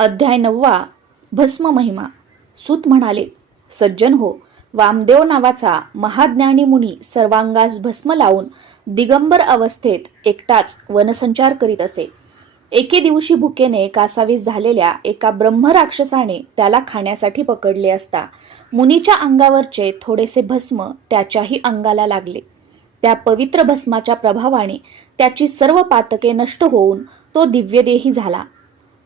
अध्याय 9 भस्म महिमा। सूत म्हणाले, सज्जन हो, वामदेव नावाचा महाज्ञानी मुनी सर्वांगास भस्म लावून दिगंबर अवस्थेत एकटाच वनसंचार करीत असे। एके दिवशी भुकेने कासावीस झालेल्या एका ब्रह्मराक्षसाने त्याला खाण्यासाठी पकडले असता मुनीच्या अंगावरचे थोडेसे भस्म त्याच्याही अंगाला लागले। त्या पवित्र भस्माच्या प्रभावाने त्याची सर्व पातके नष्ट होऊन तो दिव्यदेही झाला।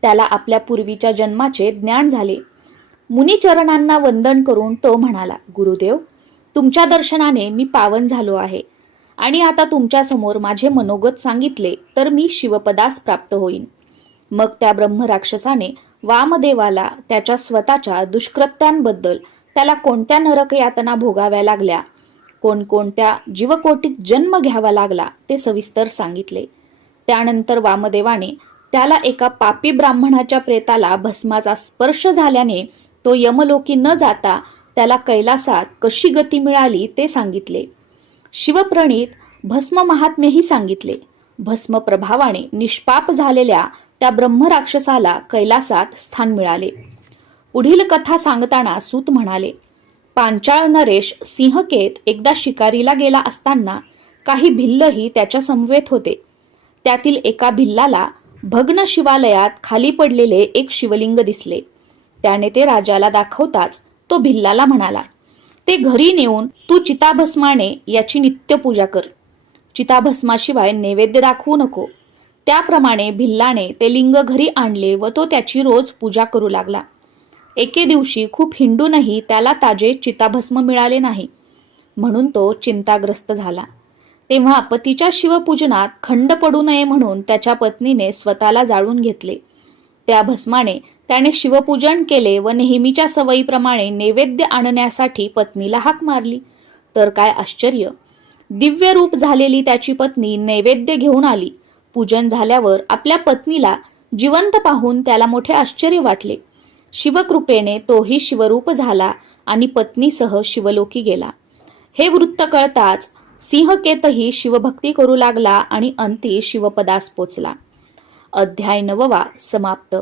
त्याला आपल्या पूर्वीच्या जन्माचे ज्ञान झाले। मुनिचरणांना वंदन करून तो म्हणाला, गुरुदेव, तुमच्या दर्शनाने मी पावन झालो आहे आणि आता तुमच्या समोर माझे मनोगत सांगितले तर मी शिवपदास प्राप्त होईन। मग त्या ब्रह्मराक्षसाने वामदेवाला त्याच्या स्वतःच्या दुष्कृत्यांबद्दल, त्याला कोणत्या नरक यातना भोगाव्या लागल्या, कोणकोणत्या जीवकोटीत जन्म घ्यावा लागला ते सविस्तर सांगितले। त्यानंतर वामदेवाने त्याला एका पापी ब्राह्मणाच्या प्रेताला भस्माचा स्पर्श झाल्याने तो यमलोकी न जाता त्याला कैलासात कशी गती मिळाली ते सांगितले। शिवप्रणीत भस्म महात्म्यही सांगितले। भस्म प्रभावाने निष्पाप झालेल्या त्या ब्रह्मराक्षसाला कैलासात स्थान मिळाले। पुढील कथा सांगताना सूत म्हणाले, पांचाळ नरेश सिंहकेत एकदा शिकारीला गेला असताना काही भिल्लही त्याच्या समवेत होते। त्यातील एका भिल्लाला भग्न शिवालयात खाली पडलेले एक शिवलिंग दिसले। त्याने ते राजाला दाखवताच तो भिल्लाला म्हणाला, ते घरी नेऊन तू चिताभस्माने याची नित्य पूजा कर। चिताभस्माशिवाय नैवेद्य दाखवू नको। त्याप्रमाणे भिल्लाने ते लिंग घरी आणले व तो त्याची रोज पूजा करू लागला। एके दिवशी खूप हिंडूनही त्याला ताजे चिताभस्म मिळाले नाही, म्हणून तो चिंताग्रस्त झाला। तेव्हा पतीच्या शिवपूजनात खंड पडू नये म्हणून त्याच्या पत्नीने स्वतःला जाळून घेतले। त्या भस्माने त्याने शिवपूजन केले व नेहमीच्या सवयीप्रमाणे नैवेद्य आणण्यासाठी पत्नीला हाक मारली। तर काय आश्चर्य, दिव्य रूप झालेली त्याची पत्नी नैवेद्य घेऊन आली। पूजन झाल्यावर आपल्या पत्नीला जिवंत पाहून त्याला मोठे आश्चर्य वाटले। शिवकृपेने तोही शिवरूप झाला आणि पत्नीसह शिवलोकी गेला। हे वृत्त कळताच सिंहकेतही शिवभक्ती करू लागला आणि अंती शिवपदास पोचला। अध्याय 9 समाप्त।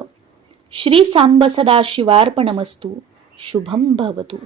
श्री सांब सदाशिवार्पणमस्तु। शुभम भवतु।